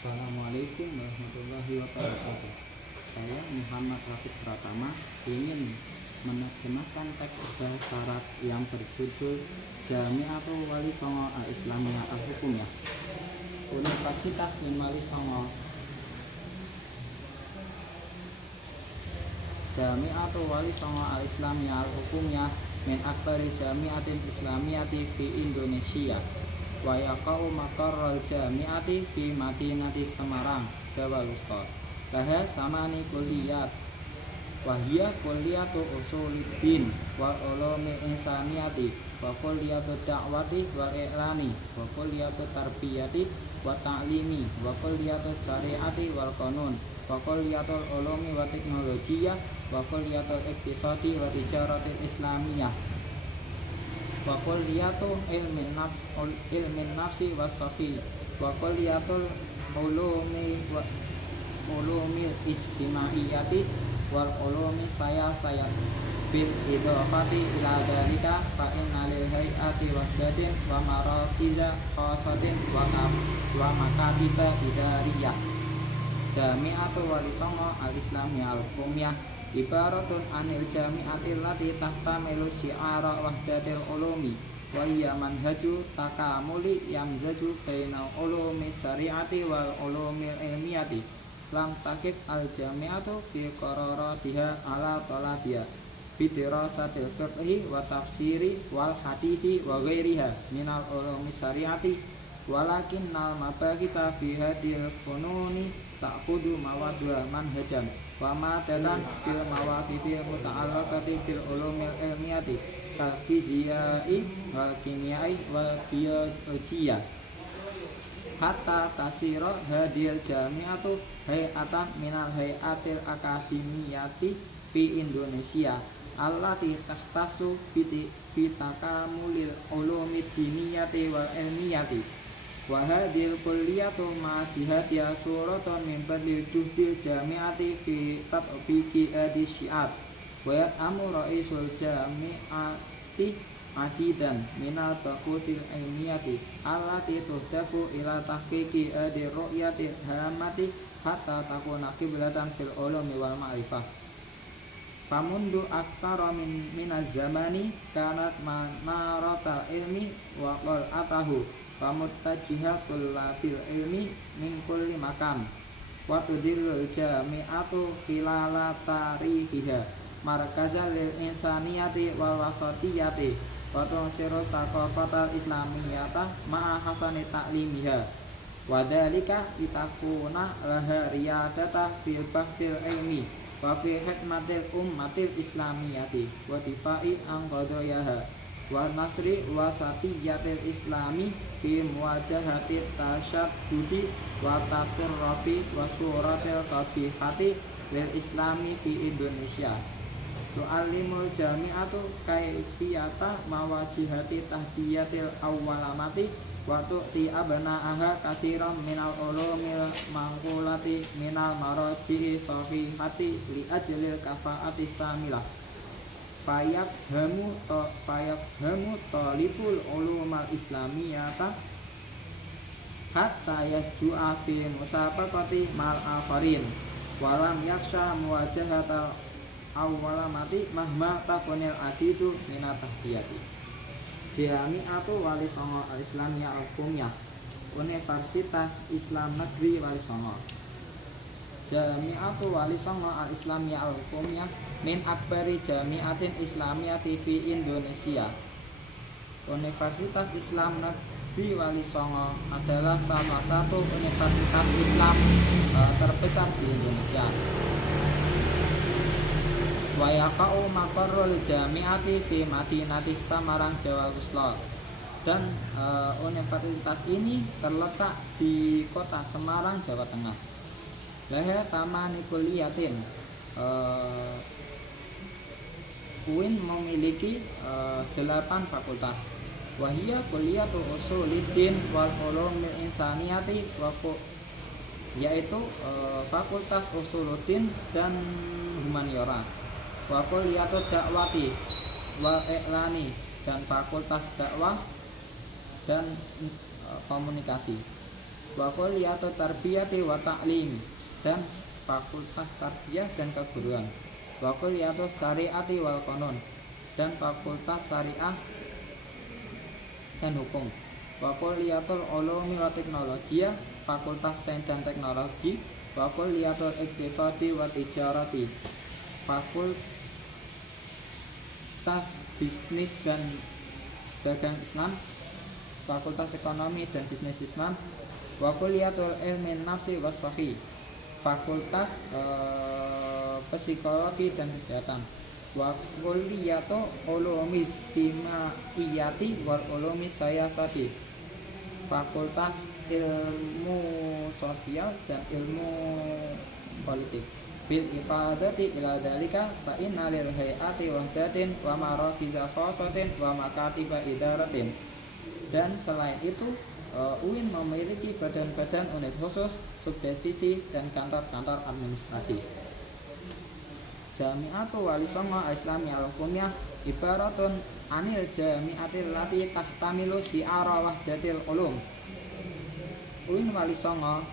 Assalamualaikum warahmatullahi wabarakatuh. Saya Muhammad Rafiq Pratama ingin menerjemahkan teks bahasa Arab yang berjudul Jami'atul Wali Songo Al-Islamiyah Al-Hukumiyah. Universitas Min Wali Songo. Jami'atul Wali Songo Al-Islamiyah Al-Hukumiyah min akbari jami'atin islamiyati fi Indonesia. Wa yaqau maqarral jami'ati fi Madinati Semarang, Jawa Wusta. Laha samani kulliyat wa hiya kulliyatu usuluddin wa ulumil insaniyati wa kulliyatu da'wati wal i'lani wa kulliyatu tarbiyati wa ta'limi wa kulliyatu syari'ati wal qanun wa kulliyatul ulumi wa teknologiyah wa kulliyatul iktisadi wa tijaratil islamiyah wa kulliyatu ilmin nafsi was safi wa kulliyatul ulumi ijtimaiyati wal ulumi saya bil idhofati ila dalika fa inna lil hayati wahdatin wa marakiza khasatin wa makatiba idariyah. Jami'atul Wali Songo Al-Islamiyah Al-Hukumiyah ibaratun anil jami'atil lati tahtamilu syi'ara wahdatil ulumi wa hiya manhaju takamuli yamzaju bainal ulumi syari'ati wal ulumil ilmiyati lam takif al jami'atu fi qararatiha ala talabiya bidirasatil fiqhi wa tafsiri wal hadithi wa ghairiha minal ulumi syari'ati walakin nal mabahita fi hadil fununi ta'khudu mawadwa manhajan wa madalan fil mawaqifi muta'allaqati bil ulumil ilmiyati kal fiziai wal kimiai wal biologiyah hatta tasira hadil jami'atu hayatan minal hayatil akademiyati fi Indonesia allati tahtasu bitakamulil ulumid diniyati wal ilmiyati wa hadhil kulliyatu ma jihatiya suratun min fadlil juhdil jami'ati fi tatbiqi adisyiat wa ya'amu ra'isul jami'ati adidan minal baqutil ilmiyati allati tuhdafu ila tahqiqi adi ru'yati hamati hatta takuna qiblatan fil ulumi wal ma'rifah. Famundu aktara minaz zamani kanat manarata ilmi wa qal atahu famuttajihatul labil ilmi min kulli makam wa tudillul jami'atu khilala tarihiha markazal lil insaniyati wal wasatiyati wa tunsiru taqafatal islamiyata ma'a hasani ta'limiha wa dhalika litakuna laha riyadata fil bahtil ilmi wa fi hikmatil ummatil islamiyati wa difa'i an qadayaha wa nasri wasatiyatil islami fi muwajahatit tasyaddudi wa taturrafi wa suratil qabihati lil islami fi Indonesia. Tu'allimul jami'atu kaifiyata mawajihati tahdiyatil awwalamati wa tu'ti abna'aha katsiran minal ulumil mangkulati minal maraji'i sahihati li ajlil kafa'ati samilah fayafhamu talibul ulumal islamiyata hatta yasju'a fi musabaqati mal afarin walam yaksha muwajahatal awwalamati mahma takunil adidu minat tahdiyati. Jami'atul Wali Songo Al-Islamiyah Al-Hukumiyah Universitas Islam Negeri Wali Songo. Jami'atul Wali Songo Al-Islamiyah Al-Hukumiyah min akbari jami'atin islamiyati fi Indonesia. Universitas Islam Negeri Wali Songo adalah salah satu universitas Islam terbesar di Indonesia. Wa yaqa'u maqarrul jami'ati fi Madinati Semarang, Jawa Wusta. Dan universitas ini terletak di kota Semarang, Jawa Tengah. Laha tamani kulliyatin UIN memiliki 8 fakultas. Wahia kulliyatu usuluddin wal ulumil insaniyati yaitu fakultas usuluddin dan humaniora. Wa kulliyatu da'wati wal i'lani dan fakultas dakwah dan komunikasi. wa kulliyatut tarbiyati wa ta'lim, dan fakultas tarbiyah dan keguruan, wa kulliyatus syariati wal qanun, dan fakultas syariah dan hukum, wa kulliyatul ulumi wa teknologi, fakultas sains dan teknologi, wa kulliyatul iqtisadi wa tijarati, fakultas bisnis dan dagang Islam, fakultas ekonomi dan bisnis Islam, wa kulliyatul ilmi nafsi was sahih, fakultas psikologi dan kesehatan, wa kulliyatu ulumi istimaiyati wal ulumi sayasati, fakultas ilmu sosial dan ilmu politik, bil ifadati ila dalika fa inna lil hayati wahdatin wa marakiza khasatin wa makatiba idaratin, dan selain itu UIN memiliki badan-badan unit khusus, subdivisi, dan kantor-kantor administrasi. Jami'atu Wali Songo Islamiyah Al-Hukumiyah ibaratun anil jami'atil lati tahtamilu si'ara wahdatil ulum. UIN Wali Songo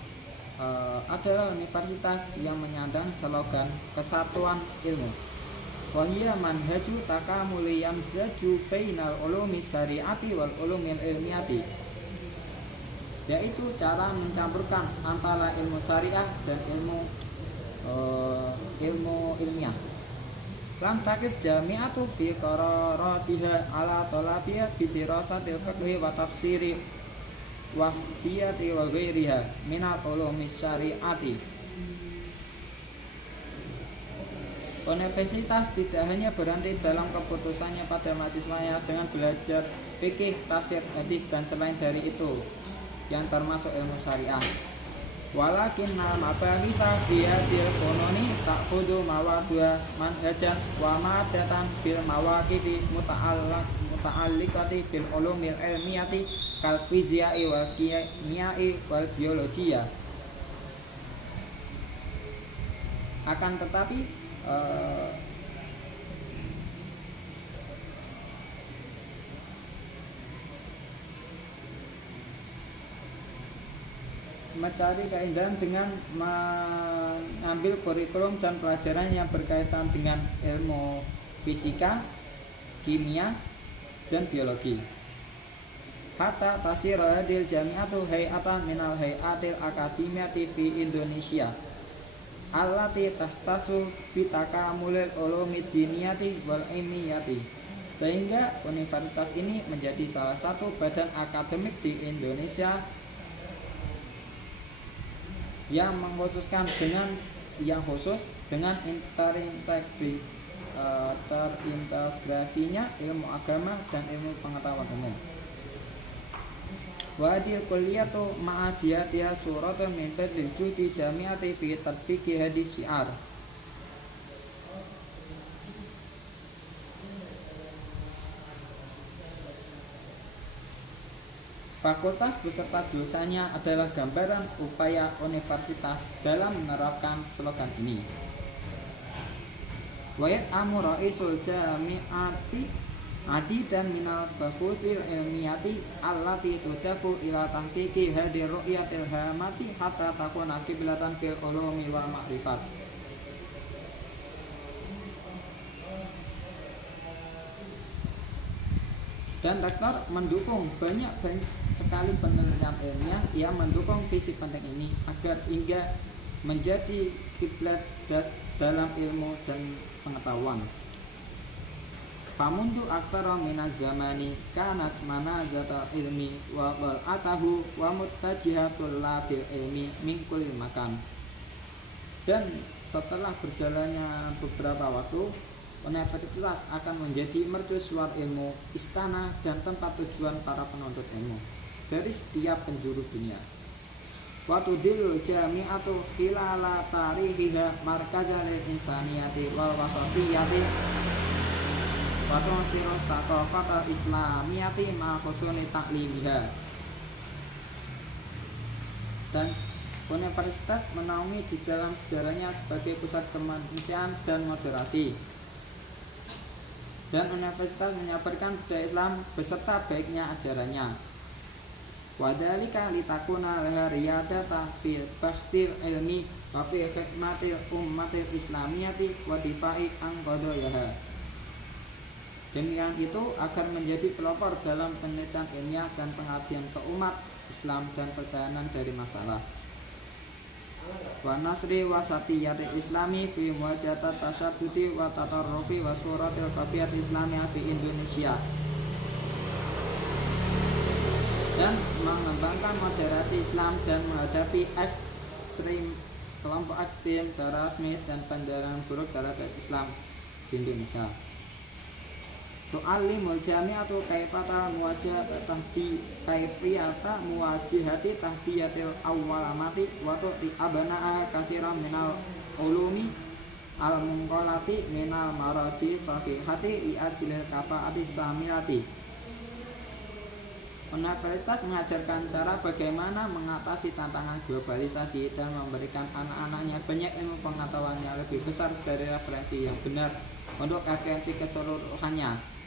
adalah universitas yang menyandang slogan kesatuan ilmu. Wahia manhaju takamuli yamzaju bainal ulumi syariati wal ulumil ilmiati, yaitu cara mencampurkan antara ilmu syariah dan ilmu ilmiah. Lam takif jami'atu fi qararatiha ala talabiya bidirasatil fiqhi wa tafsiri wa biyati wa ghairiha minal ulumi syariati. Universitas tidak hanya berhenti dalam keputusannya pada mahasiswanya dengan belajar fikih, tafsir, hadis, dan selain dari itu yang termasuk ilmu syariah. Walakin mabahitha biyadil fununi ta'khudu mawadua manhajan wa ma'adatan bil mawaqifi muta'alliqati bil ulumil ilmiyati kal fiziai wal kimiai wal biologiyah. Akan tetapi mencari keindahan dengan mengambil kurikulum dan pelajaran yang berkaitan dengan ilmu fisika, kimia, dan biologi. Hatta tasir hadil jami'atu hay'atan minal hay'atil akademiyati fi Indonesia allati tahtasu bitakamulil ulumid diniyati wal ilmiyati, sehingga universitas ini menjadi salah satu badan akademik di Indonesia yang mengkhususkan dengan terintegrasinya ilmu agama dan ilmu pengetahuan umum. Wadil kulliyatu ma'ajiyatiha suratun min badlil judi jami'ati fi tatbiqi hadis syiar. Fakultas beserta jurusannya adalah gambaran upaya universitas dalam menerapkan slogan ini. Wayat amu ra'isul jami'ati adi dan minal bahutil ilmiyati allati tudafu ila tahqiqi hadir ru'yatil hamati hatta takuna kiblatan fil ulumi wal ma'rifat. Dan rektor mendukung banyak sekali penelitian ilmiah yang mendukung visi penting ini agar hingga menjadi kiblat dalam ilmu dan pengetahuan. Famundu aktsara minaz zamani kanat manazata ilmi wa atahu wa muttajihatul labil ilmi min kulli makan. Dan setelah berjalannya beberapa waktu, universitas akan menjadi mercusuar ilmu, istana, dan tempat tujuan para penuntut ilmu dari setiap penjuru dunia. Watudil jami'atu khilala tarihiha markazan insaniyati wal wasatiyati Watonsirul taqafatal islamiyati ma'khusuni taklimiha. Dan universitas menaungi di dalam sejarahnya sebagai pusat kemanusiaan dan moderasi. Dan universitas menyabarkan budaya Islam beserta baiknya ajarannya. wa dzalika litakuna laha riyadata fi bahthil ilmi wa fi khidmatil ummatil islamiyati wa difa'i an qadayaha. Demikian itu agar menjadi pelopor dalam penelitian ilmiah dan pengabdian ke umat Islam dan pertahanan dari masalah. Wa nasri wa satiyati islami fi muwajahati tasyaddudi wa tatarrufi wa suratil qabiyat islamiyah fi Indonesia. Dan mengembangkan moderasi Islam dan menghadapi kelompok ekstrem, terorisme dan pandangan buruk terhadap Islam di Indonesia. Tu'allimul jami'atu kaifata muwajihati tahdiyatil awwalamati wa tu'ti abana'a kathiran minal ulumi al-munqalati minal maraji sahihati li ajlil kafa'ati samilati. Universitas mengajarkan cara bagaimana mengatasi tantangan globalisasi dan memberikan anak-anaknya banyak ilmu pengetahuan yang lebih besar dari referensi yang benar untuk referensi keseluruhannya.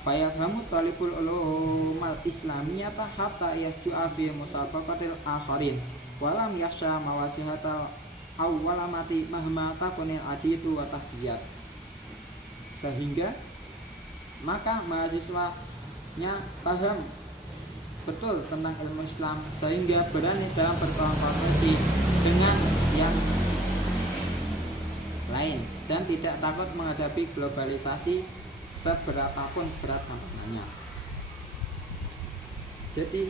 Fayafhamu talibul ulumal islamiyata hatta yasju'a fi musabaqatil akharin walam yasha mawajihatal awwalamati mahma takunil aditu wa tahdiyat. Sehingga maka mahasiswanya paham betul tentang ilmu Islam sehingga berani dalam berkompetisi dengan yang lain dan tidak takut menghadapi globalisasi seberapapun berat tantangannya. Jadi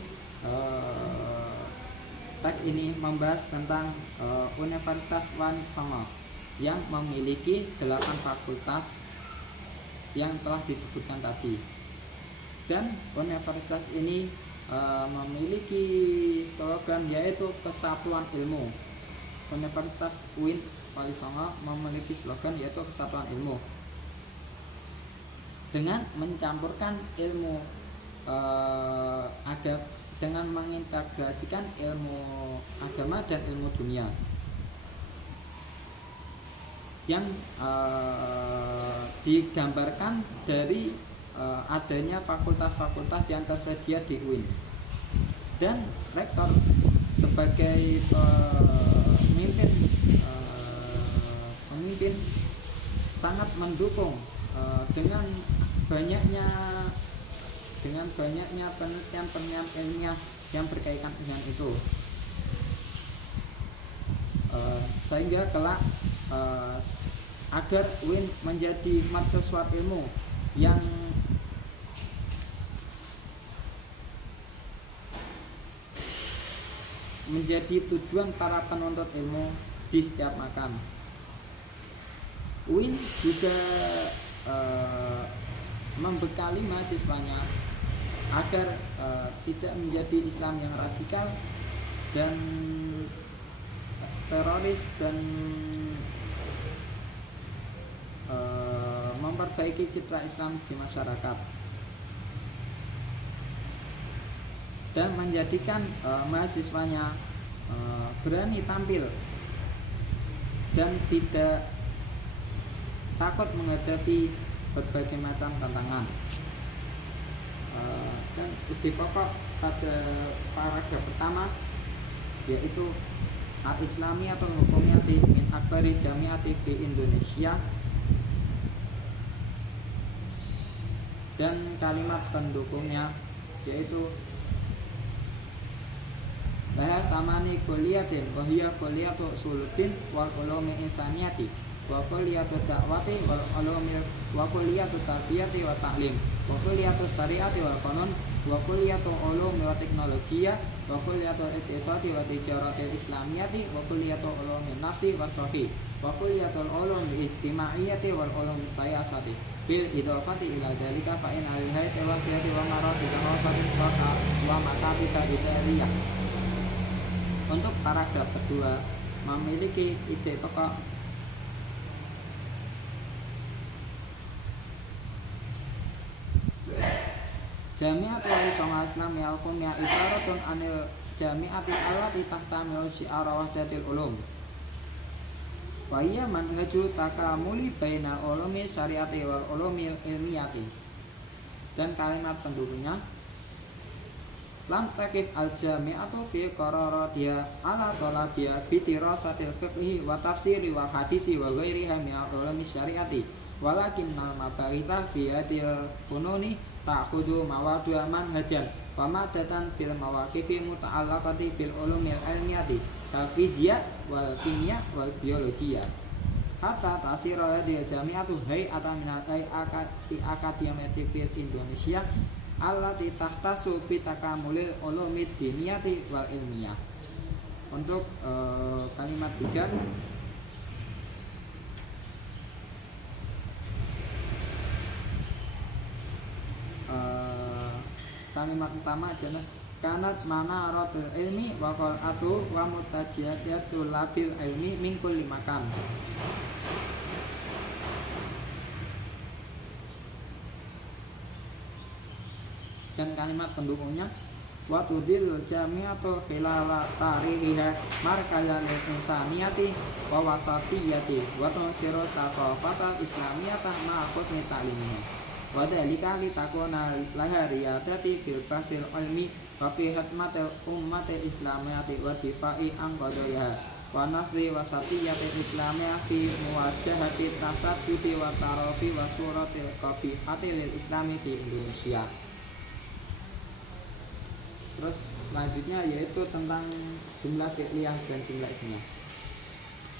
teks ini membahas tentang Universitas Wani Songo yang memiliki 8 fakultas yang telah disebutkan tadi. Dan universitas ini memiliki slogan yaitu kesatuan ilmu. Universitas UIN Wali Songo memiliki slogan yaitu kesatuan ilmu. Dengan mencampurkan ilmu dengan mengintegrasikan ilmu agama dan ilmu dunia yang digambarkan dari adanya fakultas-fakultas yang tersedia di UIN. Dan rektor sebagai pemimpin sangat mendukung dengan banyaknya penelitian ilmiah yang berkaitan dengan itu, sehingga kelak agar UIN menjadi mercusuar ilmu yang menjadi tujuan para penuntut ilmu di setiap makan. UIN juga membekali mahasiswanya agar tidak menjadi Islam yang radikal dan teroris dan memperbaiki citra Islam di masyarakat dan menjadikan mahasiswanya berani tampil dan tidak takut menghadapi berbagai macam tantangan. Dan ide pokok pada paragraf pertama yaitu al-Islami atau hukumiyati min akbari jamiati fi Indonesia, dan kalimat pendukungnya yaitu bahwa tamani kuliyatin wa hiya kuliyatu usuluddin wal ulumi insaniyati wa kulliyatu da'wati wal ulumi wa kulliyatu tarbiyati wa ta'lim wa kulliyatu syariati wal qanun wa kulliyatu ulumi wa teknologiya wa kulliyatu iktisadi wa tijarati islamiyati wa kulliyatu ulumi nafsi wa sahih wa kulliyatu ulumi ijtimaiyati wal ulumi sayasati bil idhofati ila dzalika fa in al-hayati wa qiyati wa marati kawasati wa makabita idariyah. Untuk paragraf kedua memiliki ide pokok Jami'at Wali Songo Islami al-Qumiyah ibaratun anil jami'ati allati tahtamil syi'ara wahdatil ulum wa hiya manhaju takamuli bainal ulumi syariati wal ulumi ilmiyati. Dan kalimat pendukungnya lam takif al jami'atu fi qararatiha ala talabiya bi dirasatil fiqhi wa tafsiri wa hadisi wa ghairiha min ulumi syariati walakin al mabarita fi hadil fununi ta'khudhu mawadu manhajan wa madatan bil mawaqifi muta'allaqati bil ulumil ilmiyati kal fiziya wal kimia wal biologia hatta tasira hadil jami'atu hay'atan min akademiyati fil Indonesia allati tahtasu bi takamulil ulumid diniyati wal ilmiyah. Untuk kalimat 3 kalimat utama adalah kanat manaratul ilmi wa qal'atu wa mutajiyatul labil ilmi min kulli makan. Dan kalimat pendukungnya wa tudil jami'atu khilala tarihiha markazal insaniyati wa wasatiyati wa tunsiru taqafatal islamiyata ma'a husni ta'limiyah wa dhalika litakuna laha riyadati fil bahthil ilmi wa fi khidmatil ummatil islamiyati wa difa'i an qadayha wa nasri wasatiyati islamiyah fi muwajahati tasadduti wa tarafi wa suratil qabihati lil islami di Indonesia. Terus selanjutnya yaitu tentang jumlah fi'liyah dan jumlah ismiyah.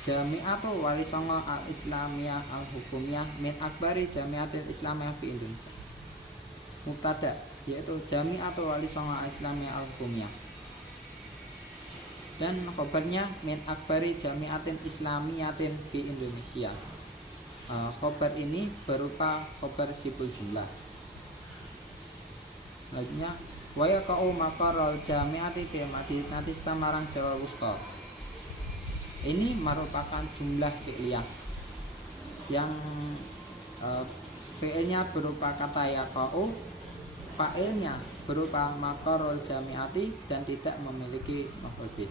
Jami'atu wali songo al islamiyah al hukumiyah min akbari jami'atil islamiyah fi Indonesia. Mubtada yaitu jami'atu wali songo al islamiyah al hukumiyah. Dan khobarnya min akbari jami'atin islamiyatin fi Indonesia. Khobar ini berupa khobar siful jumlah. Selanjutnya wa yaqa'u maqarral jami'ati fi Madinati Samarang Jawa Wusta. Ini merupakan jumlah fi'liyah yang fi'ilnya berupa kata yaqa'u, fa'ilnya berupa maqarral jami'ati dan tidak memiliki maf'ul bih.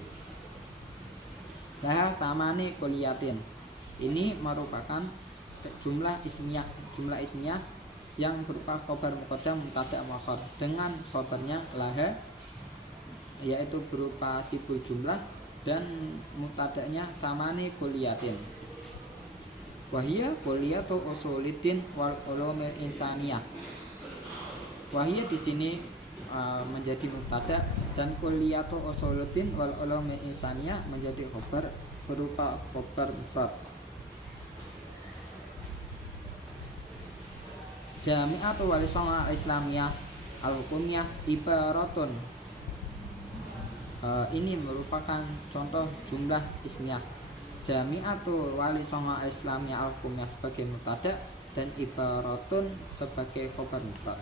Laha tamani kuliyatin. Ini merupakan jumlah ismiyah yang berupa khobar muqaddam mubtada muakhar dengan khobarnya laha yaitu berupa siful jumlah dan mubtadanya tamani kuliyatin. Wahia kuliyatu usuliddin wal ulumil insaniyah. Wahia di sini menjadi mubtada dan kuliyatu usuluddin wal ulumil insaniyah menjadi khobar berupa khobar mufrad. Jami'atu wali songo al islamiyah al hukumiyah ibaratun. Ini merupakan contoh jumlah ismiyah. Jami'atu wali songo al islamiyah al hukumiyah sebagai mubtada dan ibaratun sebagai khobar mufrad.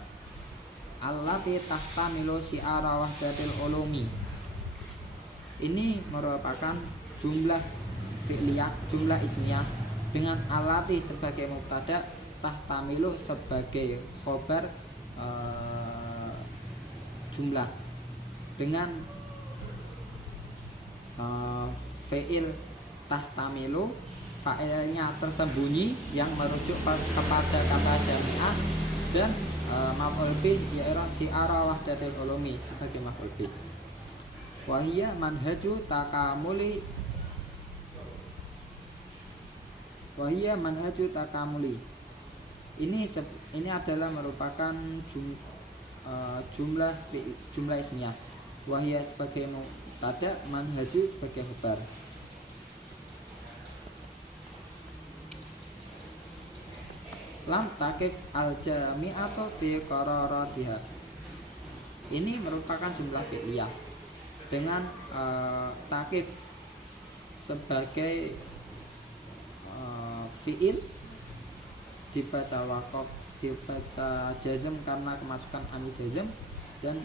Allati tahtamilu syi'ara wahdatil ulumi. Ini merupakan jumlah fi'liyah, jumlah ismiyah dengan allati sebagai mubtada, tahtamilu sebagai khobar jumlah dengan fi'il tahtamilu fa'ilnya tersembunyi yang merujuk kepada kata jami'ah dan maf'ul bih yaitu syi'ara wahdatil ulumi sebagai maf'ul bih. Wahia manhaju takamuli. Wahia manhaju takamuli. Ini adalah merupakan jumlah ismiyah. Wahia sebagai mubtada, manhaju sebagai khobar. Lam takif al jami'atu fi qararatiha. Ini merupakan jumlah fi'liyah dengan takif sebagai fi'il dibaca waqaf, dibaca jazm karena kemasukan ani jazm, dan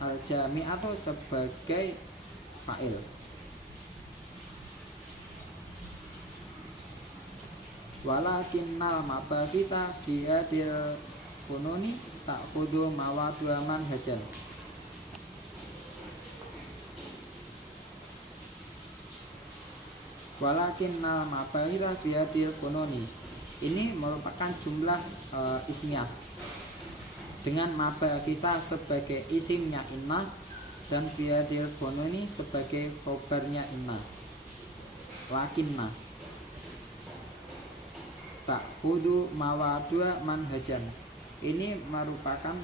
al jami'atu sebagai fa'il. Walakinnal mabagita fi hadil fununi ta'khudhu mawadu manhajan. Walakinnal mabagita fi hadil fununi. Ini merupakan jumlah ismiyah dengan maba kita sebagai isimnya inna dan biadil bononi sebagai khobarnya inna lakinna ta'khudu mawadua manhajan. Ini merupakan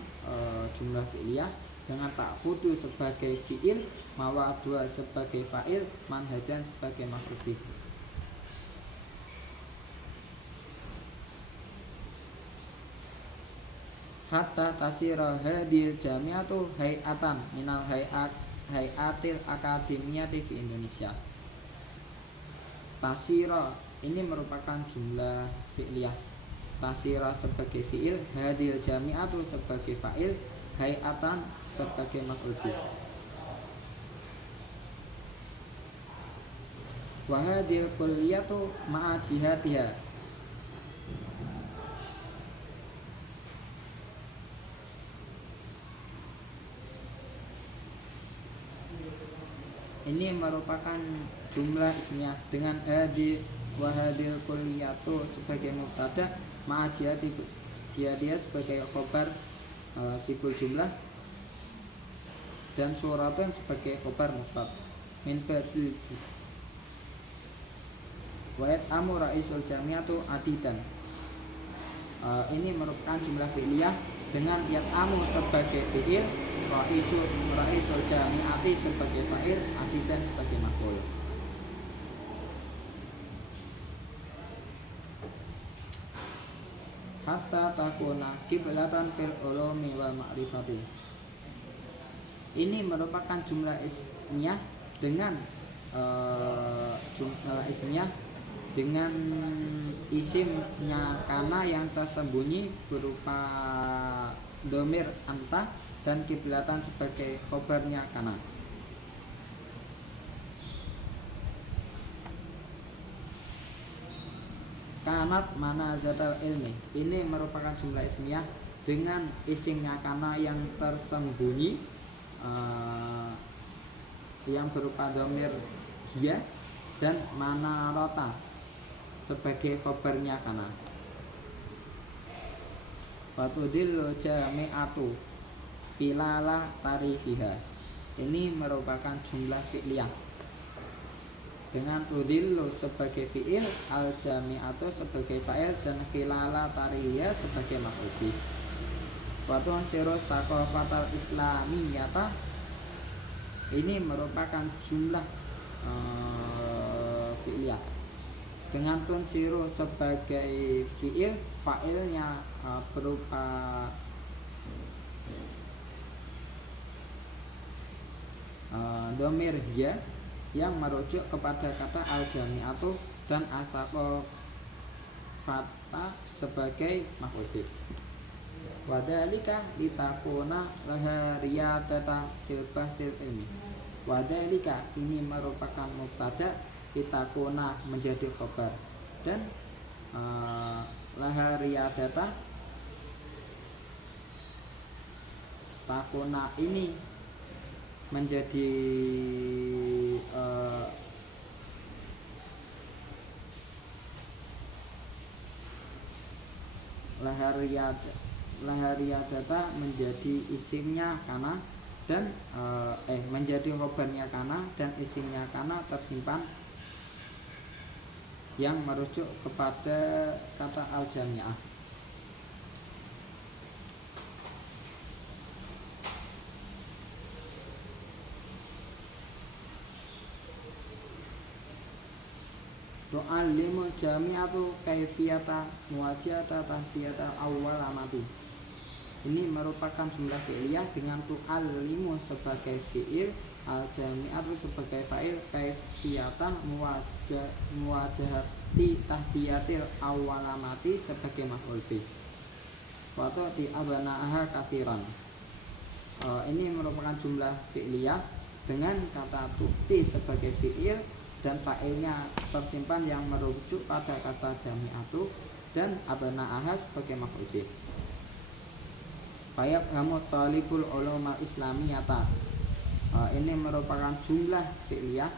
jumlah fi'liyah dengan ta'khudu sebagai fi'il, mawadua sebagai fa'il, manhajan sebagai maf'ul bih. Hatta tasira hadil jami'atu hay'atan minal hay'atil akademiyati fi Indonesia. Tasira ini merupakan jumlah fi'liyah. Tasira sebagai fi'il, hadil jami'atu sebagai fa'il, hay'atan sebagai maf'ul bih. Wa hadil kulliyatu ma'a jihatiha. Ini merupakan jumlah ismiyah dengan hadi wa hadil kulliyatu sebagai mubtada ma'a jihatiha sebagai khobar siful jumlah dan suratun sebagai khobar mufrad min badil wa amu ra'isul jami'atu atidan. Ini merupakan jumlah fi'liyah dengan yat'amu sebagai fi'il, ra'isul jami'ati sebagai fa'il, atidan sebagai maf'ul. Hatta takuna kiblatan fil ulumi wal ma'rifati. Ini merupakan jumlah ismiyah dengan jumlah ismiyah dengan isimnya kana yang tersembunyi berupa domir anta dan kiblatan sebagai khobarnya kana. Kanat manazatal ilmi. Ini merupakan jumlah ismiyah dengan isimnya kana yang tersembunyi yang berupa domir hiya dan manarota sebagai khobarnya kana. Watudillu jami'atu filala tarifiha. Ini merupakan jumlah fi'liyah dengan tudillu sebagai fi'il, al jami'atu sebagai fa'il dan filala tarifiha sebagai maf'ul bih. Wa tunsiru saqafatal islamiyata. Ini merupakan jumlah fi'liyah dengan tunsiru sebagai fi'il, fa'ilnya berupa domir hiya yang merujuk kepada kata al-jami'atu dan al-fata sebagai maf'ul bih. Wadhalika litakuna laha riyadata fil bahthil ilmi. Wadhalika ini merupakan mubtada, litakuna menjadi khobar dan laha riyadata takuna ini menjadi lahariyadata menjadi isimnya kana dan menjadi khobarnya kana dan isimnya kana tersimpan yang merujuk kepada kata al-jami'ah. Tu'allimul jami'atu kaifiyata muwajahata tahdiyata awal amati. Ini merupakan jumlah fi'liyah dengan tu'allimu sebagai fi'il, al-jami'atu sebagai fa'il, kaifiyatan muwajahati tahdiyatil awalamati sebagai maf'ul bih. Wato di abana'aha kathiran. Ini merupakan jumlah fi'liyah dengan kata tu'ti sebagai fi'il dan fa'ilnya tersimpan yang merujuk pada kata jami'atu dan abana'aha sebagai maf'ul bih. Fayafhamu talibul ulumul islamiyata. Ini merupakan jumlah fi'liyah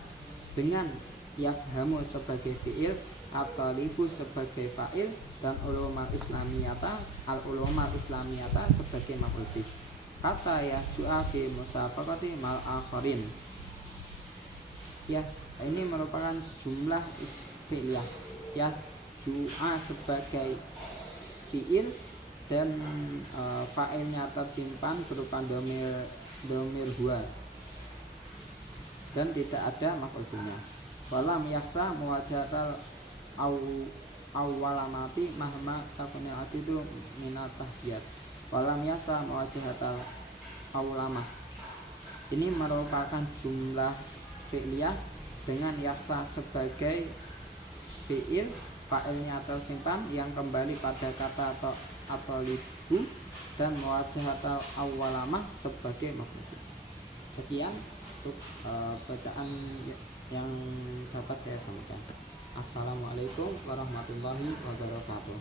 dengan yafhamu sebagai fi'il, at-talibu sebagai fa'il dan ulumal islamiyata al-ulumal islamiyata sebagai maf'ul bih. Kata yahju'a fi musabaqati mal akharin. Ini merupakan jumlah fi'liyah. Yahju'a sebagai fi'il dan fa'ilnya tersimpan berupa domir huwa dan tidak ada maf'ul bihnya. Walam yaksa muwajahatal awwalamati mahma takuni atidu minat tahdiyat. Walam yaksa muwajahatal awwalamah. Ini merupakan jumlah fi'liyah dengan yaksa sebagai fi'il, fa'ilnya tersimpan yang kembali pada kata atau libu, dan muwajahatal awwalamah sebagai maf'ul. Sekian untuk bacaan yang dapat saya sampaikan. Assalamualaikum warahmatullahi wabarakatuh.